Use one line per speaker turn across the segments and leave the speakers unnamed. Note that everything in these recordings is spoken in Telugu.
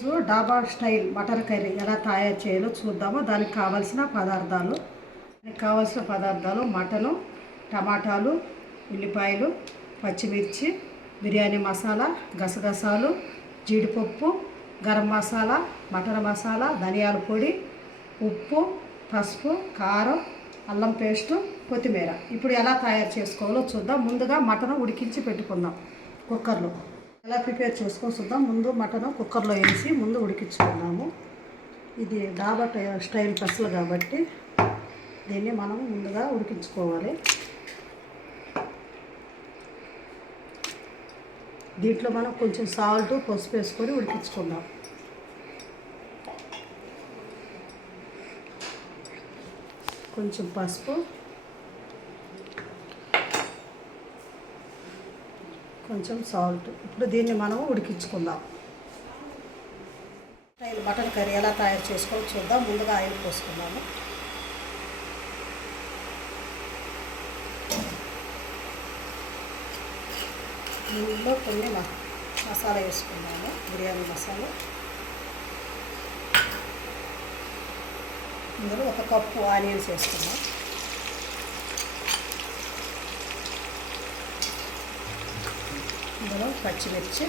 ఈరోజు డాబా స్టైల్ మటన్ కర్రీ ఎలా తయారు చేయాలో చూద్దాము. దానికి కావాల్సిన పదార్థాలు దానికి కావలసిన పదార్థాలు మటను టమాటాలు ఉల్లిపాయలు పచ్చిమిర్చి బిర్యానీ మసాలా గసగసాలు జీడిపప్పు గరం మసాలా మటన్ మసాలా ధనియాల పొడి ఉప్పు పసుపు కారం అల్లం పేస్టు కొత్తిమీర. ఇప్పుడు ఎలా తయారు చేసుకోవాలో చూద్దాం. ముందుగా మటన్ ఉడికించి పెట్టుకుందాం కుక్కర్లో. ఎలా ప్రిపేర్ చేసుకొని చూద్దాం. ముందు మటన్ కుక్కర్లో వేసి ముందు ఉడికించుకుందాము. ఇది డాబా టై- స్టైల్ పసలు కాబట్టి దీన్ని మనం ముందుగా ఉడికించుకోవాలి. దీంట్లో మనం కొంచెం సాల్ట్ పసుపు వేసుకొని ఉడికించుకుందాం. కొంచెం పసుపు కొంచెం సాల్ట్. ఇప్పుడు దీన్ని మనం ఉడికించుకుందాం. స్టైల్ మటన్ కర్రీ ఎలా తయారు చేసుకోవాలో చూద్దాం. ముందుగా ఆయిల్ పోసుకుందాము. ఇందులో కొన్ని మసాలా వేసుకుందాము. బిర్యానీ మసాలా. ఇందులో ఒక కప్పు ఆనియన్స్ వేసుకుందాం. ఇందులో పచ్చిమిర్చి.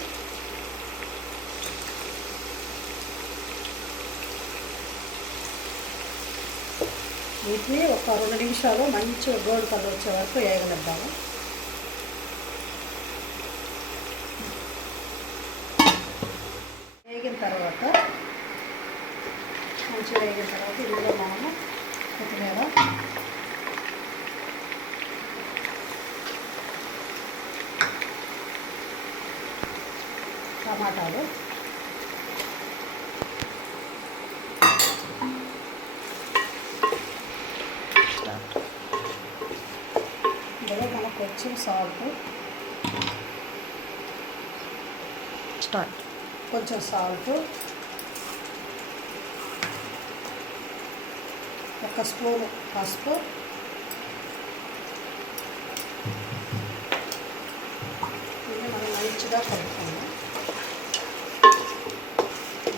వీటిని ఒక రెండు నిమిషాలు మంచి గోల్డ్ కలర్ వచ్చే వరకు వేయగలుగుతాము వేగిన తర్వాత మంచిగా వేగిన తర్వాత ఇందులో మనము కొత్తిమీర టమాటాలు. ఇందులో మనకు కొంచెం సాల్ట్ స్టార్ట్. కొంచెం సాల్ట్ ఒక స్పూన్ పసుపు. ఇది మనం మంచిగా కలుపుకుందాం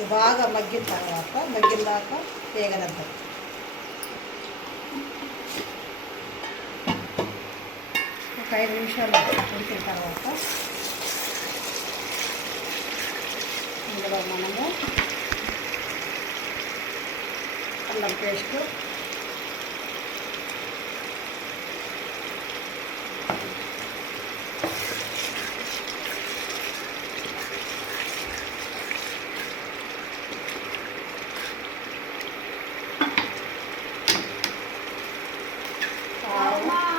ఇది బాగా మగ్గిన తర్వాత మగ్గిన దాకా వేగనిద్దాం ఒక ఐదు నిమిషాలు ఉడికిన తర్వాత ఇందులో మనము అల్లం పేస్ట్ కారం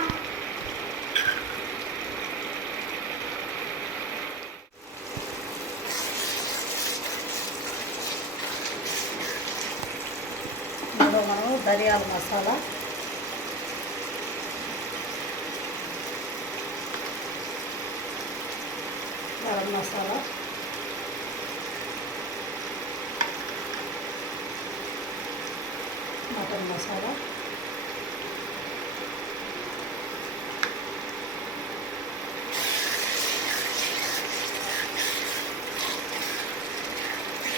మసాలాలో మనం ధనియాల మసాలా. గరం మసాలా. మటన్ మసాలా.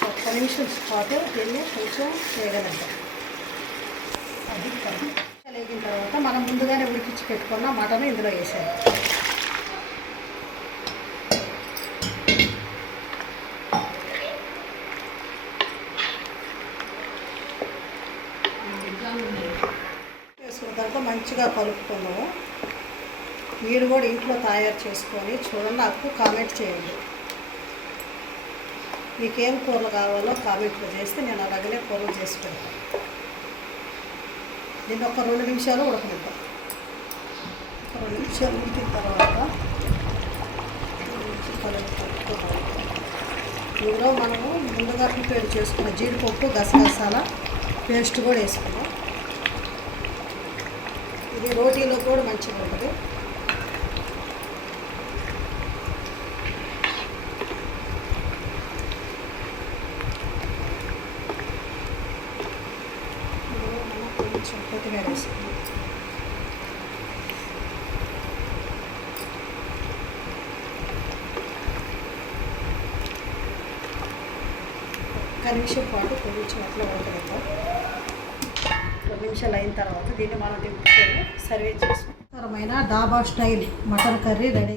ఒక్క నిమిషం పాటు దీన్ని కొంచెం వేగనిద్దాం వేగిన తర్వాత మనం ముందుగానే ఉడికించి పెట్టుకున్న మటన్ ఇందులో వేసాము వేసుకున్న తర్వాత మంచిగా కలుపుకున్నాము మీరు కూడా ఇంట్లో తయారు చేసుకొని చూడండి నాకు కామెంట్ చేయండి. మీకు కూరలు కావాలో కామెంట్లు చేస్తే నేను అలాగనే కూరలు చేసి పెడతాను. దీన్ని ఒక రెండు నిమిషాలు ఉడకనిద్దాం ఒక రెండు నిమిషాలు ఉడికిన తర్వాత ఇందులో మనము ముందుగా ప్రిపేర్ చేసుకున్న జీడిపప్పు గసగసాల పేస్ట్ కూడా వేసుకున్నాం ఇది రోటీలో కూడా మంచిగా ఉంటుంది ఇందులో మనం కొంచెం కొత్తిమీర వేసుకున్నాం ఒక్క నిమిషం పాటు కొంచెం అట్లా ఉడకనిద్దాం రెండు నిమిషాలు అయిన తర్వాత దీన్ని మనం దింపుకొని సర్వే చేసుకుంటాం డాబా స్టైల్ మటన్ కర్రీ రెడీ.